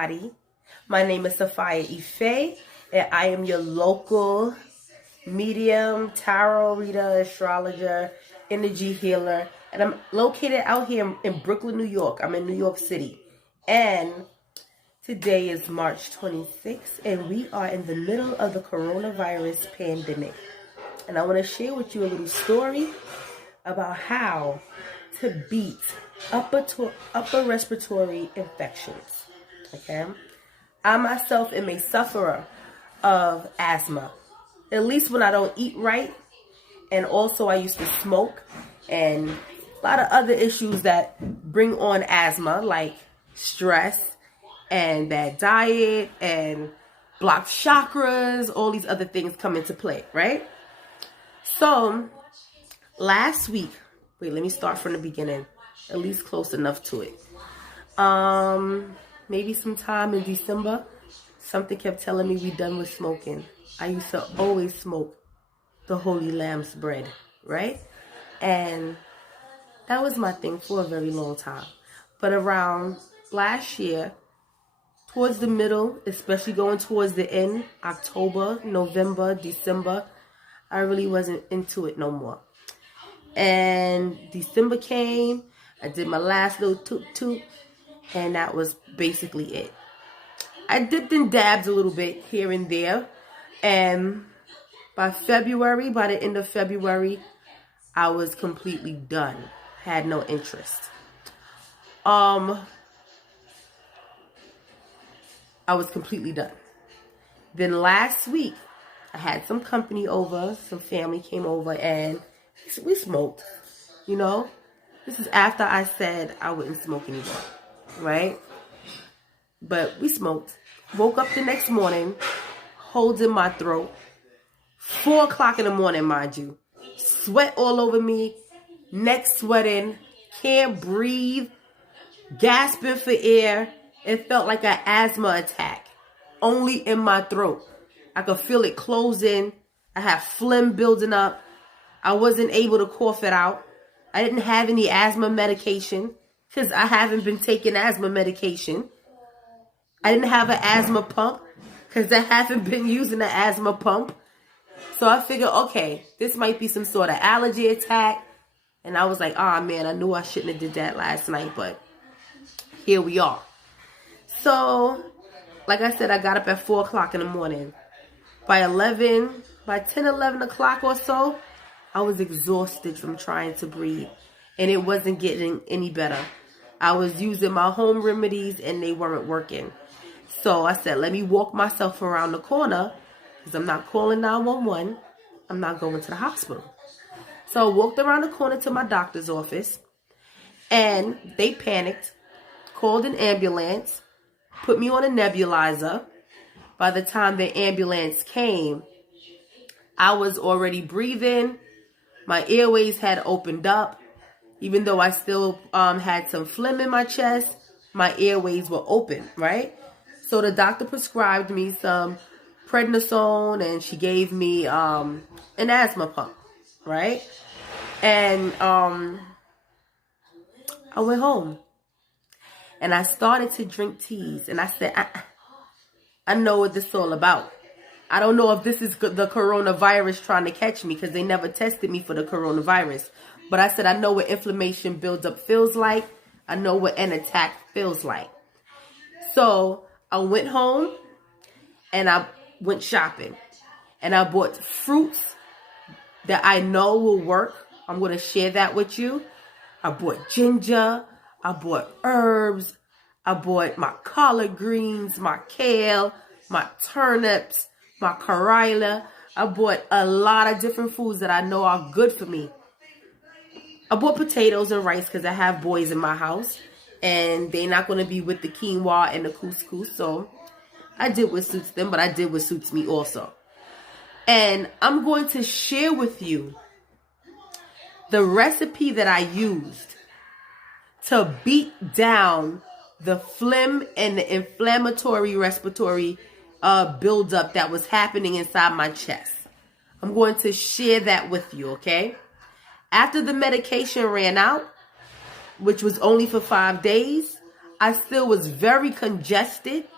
everybody. My name is Safiyahel, and I am your local medium, tarot reader, astrologer, energy healer, and I'm located out here in Brooklyn, New York. I'm in New York City, and today is March 26th, and we are in the middle of the coronavirus pandemic. And I want to share with you a little story about how to beat upper respiratory infections. Okay, I myself am a sufferer of asthma, at least when I don't eat right, and also I used to smoke and a lot of other issues that bring on asthma, like stress and bad diet and blocked chakras. All these other things come into play, right? So last week, let me start from the beginning, at least close enough to it. Maybe sometime in December, something kept telling me we done with smoking. I used to always smoke the Holy Lamb's bread, right? And that was my thing for a very long time. But around last year, towards the middle, especially going towards the end, October, November, December, I really wasn't into it no more. And December came, I did my last little toot, and that was basically it. I dipped and dabbed a little bit here and there, and by the end of February, I was completely done. Had no interest. I was completely done. Then last week, I had some company over, some family came over, and we smoked. You know, this is after I said I wouldn't smoke anymore, right? But we smoked. Woke up the next morning, holding my throat. 4 o'clock in the morning, mind you. Sweat all over me, neck sweating, can't breathe, gasping for air. It felt like an asthma attack, only in my throat. I could feel it closing. I had phlegm building up. I wasn't able to cough it out. I didn't have any asthma medication because I haven't been taking asthma medication. I didn't have an asthma pump because I haven't been using an asthma pump. So I figured, okay, this might be some sort of allergy attack. And I was like, oh man, I knew I shouldn't have did that last night, but here we are. So, like I said, I got up at 4 o'clock in the morning. By 10, 11 o'clock or so, I was exhausted from trying to breathe. And it wasn't getting any better. I was using my home remedies and they weren't working. So I said, let me walk myself around the corner because I'm not calling 911. I'm not going to the hospital. So I walked around the corner to my doctor's office and they panicked, called an ambulance, put me on a nebulizer. By the time the ambulance came, I was already breathing. My airways had opened up. Even though I still had some phlegm in my chest, my airways were open, right? So the doctor prescribed me some prednisone and she gave me an asthma pump, right? And I went home and I started to drink teas. And I said, I know what this is all about. I don't know if this is the coronavirus trying to catch me because they never tested me for the coronavirus. But I said, I know what inflammation buildup feels like. I know what an attack feels like. So I went home and I went shopping. And I bought fruits that I know will work. I'm going to share that with you. I bought ginger. I bought herbs. I bought my collard greens, my kale, my turnips, my karila. I bought a lot of different foods that I know are good for me. I bought potatoes and rice because I have boys in my house. And they're not going to be with the quinoa and the couscous. So I did what suits them, but I did what suits me also. And I'm going to share with you the recipe that I used to beat down the phlegm and the inflammatory respiratory buildup that was happening inside my chest. I'm going to share that with you, okay? After the medication ran out, which was only for 5 days, I still was very congested.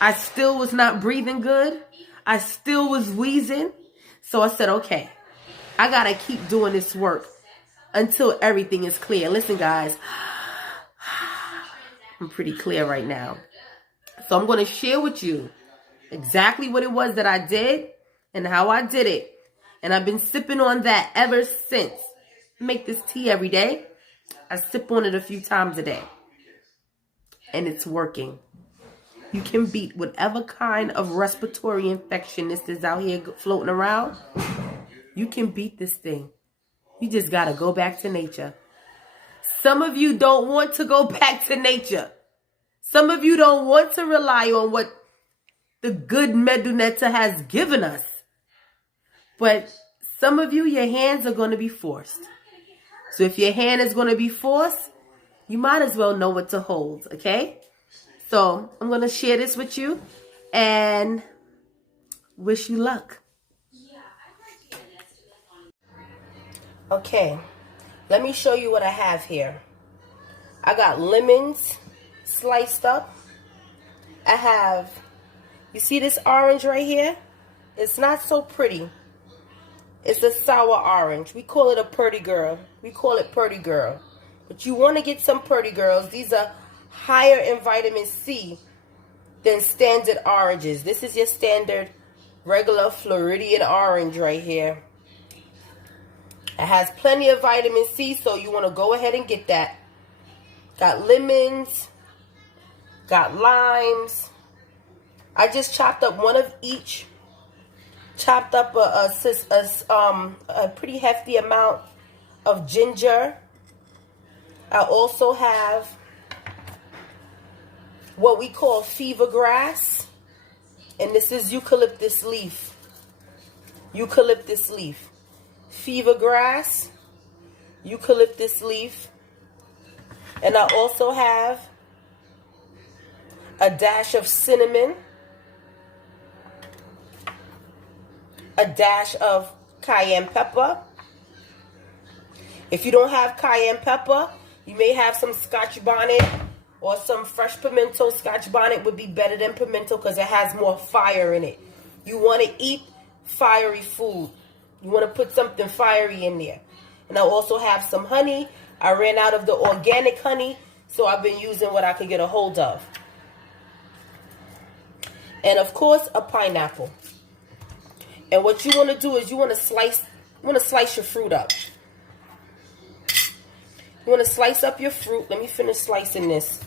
I still was not breathing good. I still was wheezing. So I said, okay, I got to keep doing this work until everything is clear. Listen, guys, I'm pretty clear right now. So I'm going to share with you exactly what it was that I did and how I did it. And I've been sipping on that ever since. Make this tea every day. I sip on it a few times a day. And it's working. You can beat whatever kind of respiratory infection this is out here floating around. You can beat this thing. You just got to go back to nature. Some of you don't want to go back to nature. Some of you don't want to rely on what the good Meduneta has given us. But some of you, your hands are going to be forced. So if your hand is going to be forced, you might as well know what to hold, okay? So I'm going to share this with you and wish you luck. Okay, let me show you what I have here. I got lemons sliced up. I have, you see this orange right here? It's not so pretty. It's a sour orange. We call it a purdy girl. We call it purdy girl. But you want to get some purdy girls. These are higher in vitamin C than standard oranges. This is your standard regular Floridian orange right here. It has plenty of vitamin C, so you want to go ahead and get that. Got lemons. Got limes. I just chopped up one of each. Chopped up a pretty hefty amount of ginger. I also have what we call fever grass. And this is eucalyptus leaf. Eucalyptus leaf. Fever grass. Eucalyptus leaf. And I also have a dash of cinnamon. A dash of cayenne pepper. If you don't have cayenne pepper, you may have some Scotch bonnet or some fresh pimento. Scotch bonnet would be better than pimento because it has more fire in it. You want to eat fiery food. You want to put something fiery in there. And I also have some honey. I ran out of the organic honey, so I've been using what I could get a hold of. And of course, a pineapple. And what you want to do is you want to slice your fruit up. You want to slice up your fruit. Let me finish slicing this.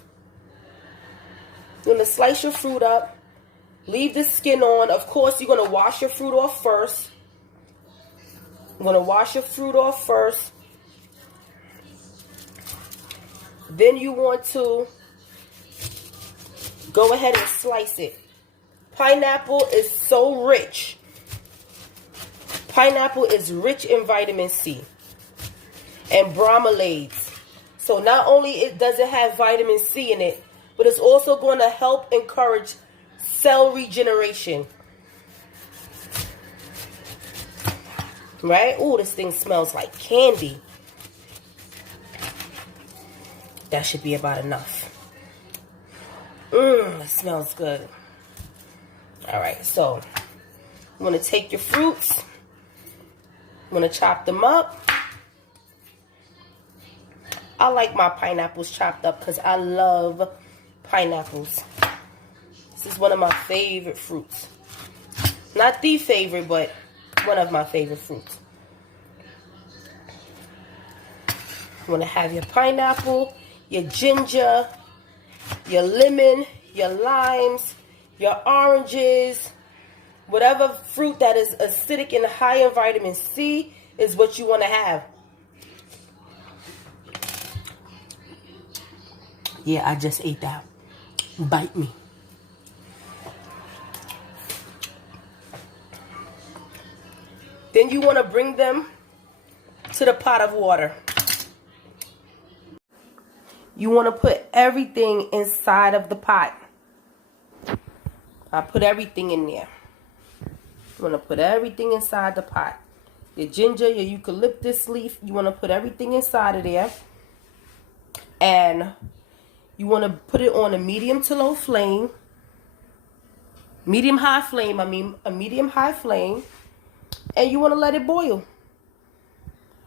You want to slice your fruit up. Leave the skin on. Of course, you're going to wash your fruit off first. You're going to wash your fruit off first. Then you want to go ahead and slice it. Pineapple is so rich. Pineapple is rich in vitamin C and bromelates. So not only does it have vitamin C in it, but it's also going to help encourage cell regeneration. Right? Ooh, this thing smells like candy. That should be about enough. It smells good. All right, so I'm going to take your fruits. I'm going to chop them up. I like my pineapples chopped up because I love pineapples. This is one of my favorite fruits. Not the favorite, but one of my favorite fruits. You want to have your pineapple, your ginger, your lemon, your limes, your oranges. Whatever fruit that is acidic and high in vitamin C is what you want to have. Yeah, I just ate that. Bite me. Then you want to bring them to the pot of water. You want to put everything inside of the pot. I put everything in there. You want to put everything inside the pot. Your ginger, your eucalyptus leaf, you want to put everything inside of there. And You want to put it on a medium to low flame. Medium-high flame, a medium-high flame. And you want to let it boil.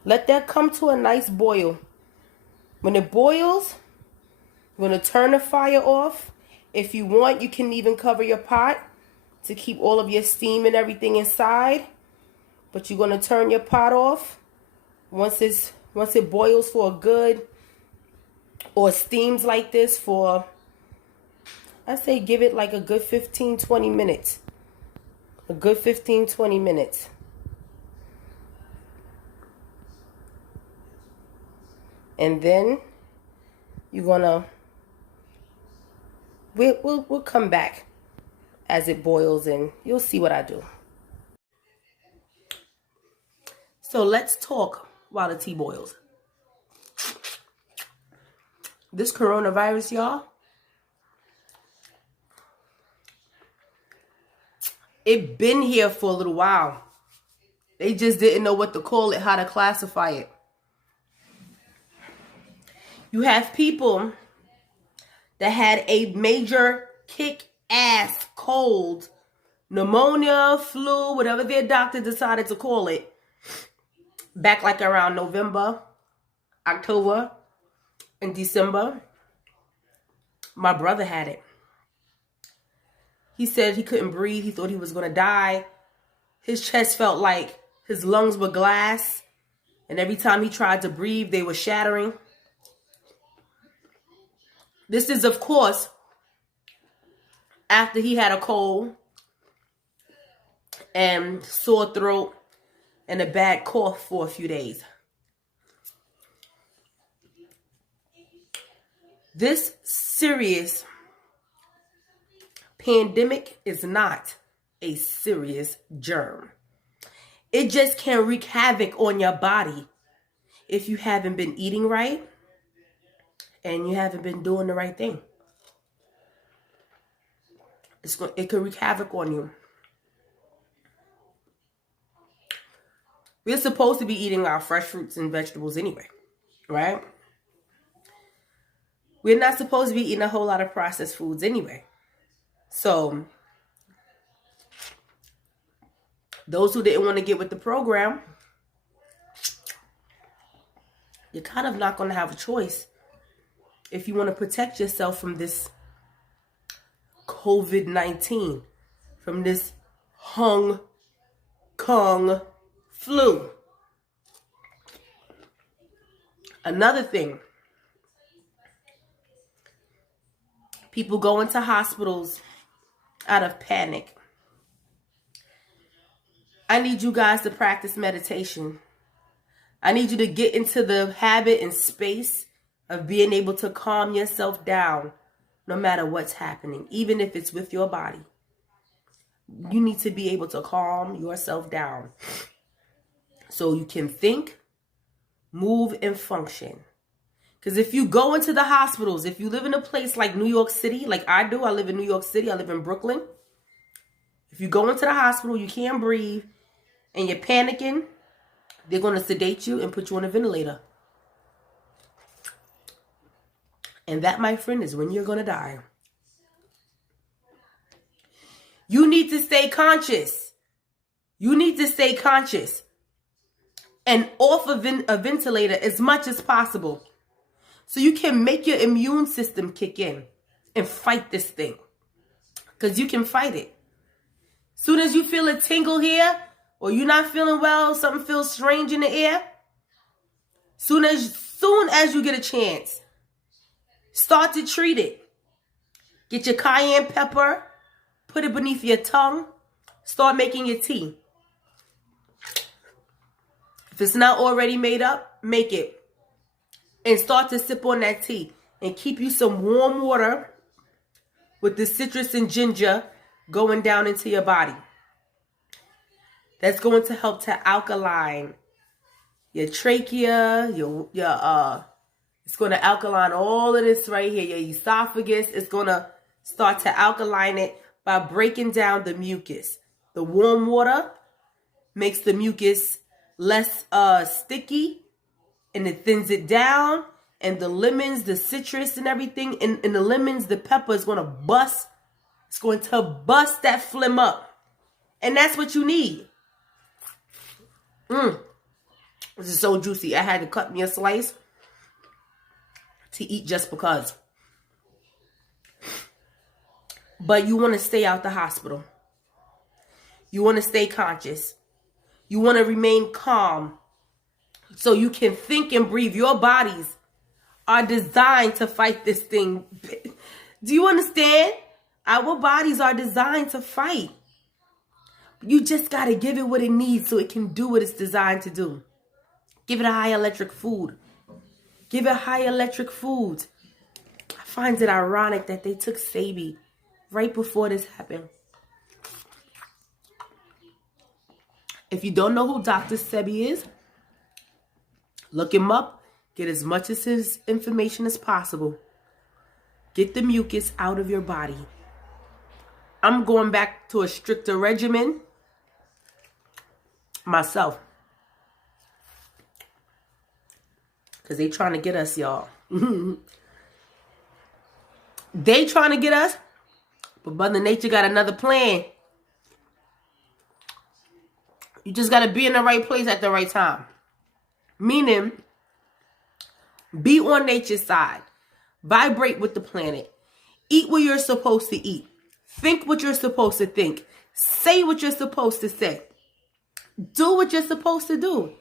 Let that come to a nice boil. When it boils, you're going to turn the fire off. If you want, you can even cover your pot to keep all of your steam and everything inside. But you're going to turn your pot off once it boils for a good, or steams like this for, I say give it like a good 15-20 minutes. A good 15-20 minutes. And then you're gonna, we'll come back as it boils and you'll see what I do. So let's talk while the tea boils. This coronavirus, y'all, it been here for a little while. They just didn't know what to call it, how to classify it. You have people that had a major kick-ass cold, pneumonia, flu, whatever their doctor decided to call it, back like around November, October, and December. My brother had it. He said he couldn't breathe. He thought he was going to die. His chest felt like his lungs were glass. And every time he tried to breathe, they were shattering. This is, of course, after he had a cold and sore throat and a bad cough for a few days. This serious pandemic is not a serious germ. It just can wreak havoc on your body if you haven't been eating right and you haven't been doing the right thing. It could wreak havoc on you. We're supposed to be eating our fresh fruits and vegetables anyway, right? We're not supposed to be eating a whole lot of processed foods anyway. So, those who didn't want to get with the program, you're kind of not going to have a choice if you want to protect yourself from this COVID-19, from this Hong Kong flu. Another thing, people go into hospitals out of panic. I need you guys to practice meditation. I need you to get into the habit and space of being able to calm yourself down no matter what's happening, even if it's with your body. You need to be able to calm yourself down so you can think, move, and function. Because if you go into the hospitals, if you live in a place like New York City, like I do, I live in New York City, I live in Brooklyn. If you go into the hospital, you can't breathe, and you're panicking, they're going to sedate you and put you on a ventilator. And that, my friend, is when you're going to die. You need to stay conscious. You need to stay conscious and off of a ventilator as much as possible so you can make your immune system kick in and fight this thing. Because you can fight it. Soon as you feel a tingle here, or you're not feeling well, something feels strange in the air, soon as you get a chance, start to treat it. Get your cayenne pepper, put it beneath your tongue, start making your tea. If it's not already made up, make it. And start to sip on that tea. And keep you some warm water with the citrus and ginger going down into your body. That's going to help to alkaline your trachea, it's going to alkaline all of this right here, your esophagus. It's going to start to alkaline it by breaking down the mucus. The warm water makes the mucus less sticky, and it thins it down, And the lemons, the citrus and everything, and the lemons, the pepper is going to bust. It's going to bust that phlegm up. And that's what you need. This is so juicy. I had to cut me a slice to eat just because. But you want to stay out the hospital. You want to stay conscious. You want to remain calm so you can think and breathe. Your bodies are designed to fight this thing. Do you understand? Our bodies are designed to fight. You just got to give it what it needs so it can do what it's designed to do. Give it a high electric food. Give it high electric food. I find it ironic that they took Sabi right before this happened. If you don't know who Dr. Sebi is, look him up. Get as much of his information as possible. Get the mucus out of your body. I'm going back to a stricter regimen myself. Because they trying to get us, y'all. They trying to get us. But Mother Nature got another plan. You just got to be in the right place at the right time. Meaning, be on nature's side. Vibrate with the planet. Eat what you're supposed to eat. Think what you're supposed to think. Say what you're supposed to say. Do what you're supposed to do.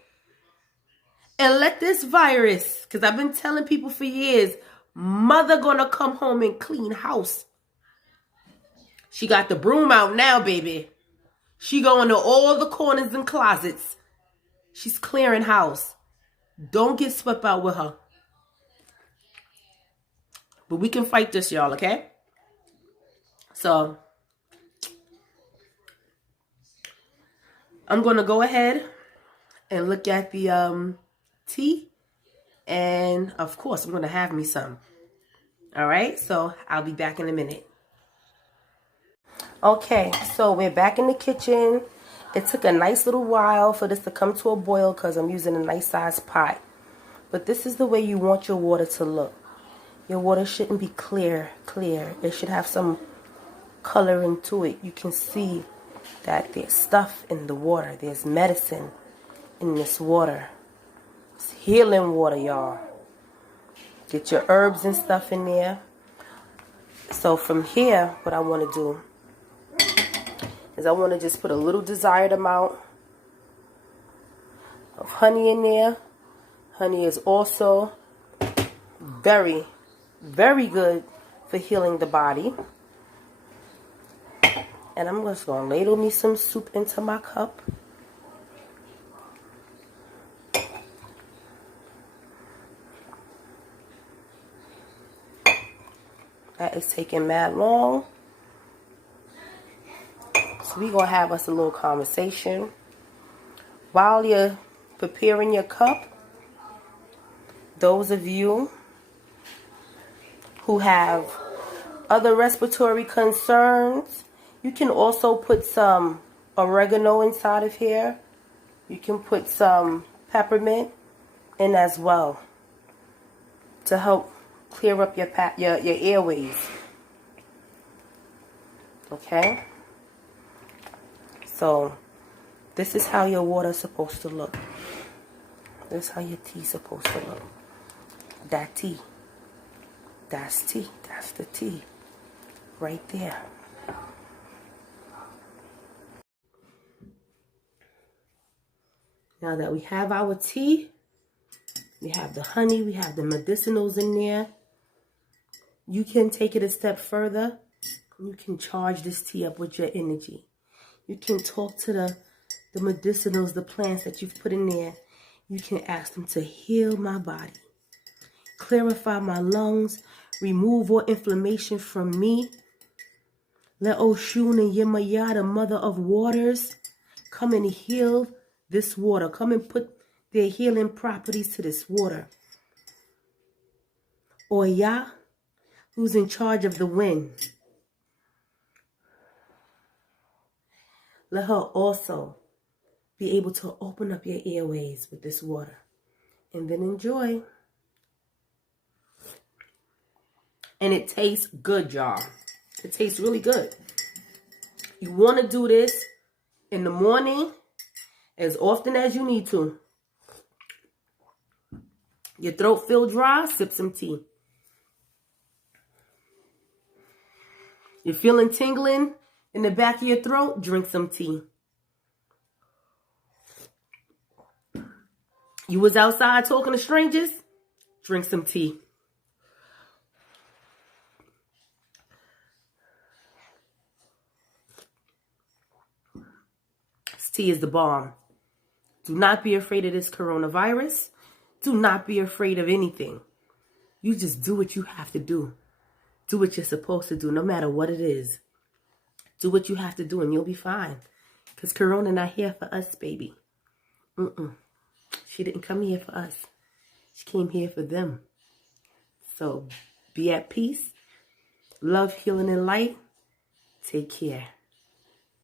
And let this virus, because I've been telling people for years, Mother gonna come home and clean house. She got the broom out now, baby. She going to all the corners and closets. She's clearing house. Don't get swept out with her. But we can fight this, y'all, okay? So, I'm going to go ahead and look at the tea. And, of course, I'm going to have me some. All right? So, I'll be back in a minute. Okay, so we're back in the kitchen. It took a nice little while for this to come to a boil because I'm using a nice sized pot. But this is the way you want your water to look. Your water shouldn't be clear. It should have some coloring to it. You can see that there's stuff in the water. There's medicine in this water. It's healing water, y'all. Get your herbs and stuff in there. So from here, what I want to do is I want to just put a little desired amount of honey in there. Honey is also very, very good for healing the body. And I'm just going to ladle me some soup into my cup. That is taking mad long. So we're going to have us a little conversation. While you're preparing your cup, those of you who have other respiratory concerns, you can also put some oregano inside of here. You can put some peppermint in as well to help clear up your airways. Okay? So, this is how your water is supposed to look. This is how your tea is supposed to look. That tea. That's tea. That's the tea. Right there. Now that we have our tea, we have the honey, we have the medicinals in there. You can take it a step further. You can charge this tea up with your energy. You can talk to the medicinals, the plants that you've put in there. You can ask them to heal my body, clarify my lungs, remove all inflammation from me. Let Oshun and Yemaya, the mother of waters, come and heal this water. Come and put their healing properties to this water. Oya, who's in charge of the wind. Let her also be able to open up your airways with this water. And then enjoy. And it tastes good, y'all. It tastes really good. You want to do this in the morning as often as you need to. Your throat feel dry, sip some tea. You're feeling tingling in the back of your throat, drink some tea. You was outside talking to strangers, drink some tea. This tea is the bomb. Do not be afraid of this coronavirus. Do not be afraid of anything. You just do what you have to do. Do what you're supposed to do, no matter what it is. Do what you have to do and you'll be fine. Because Corona not here for us, baby. She didn't come here for us. She came here for them. So be at peace. Love, healing, and light. Take care.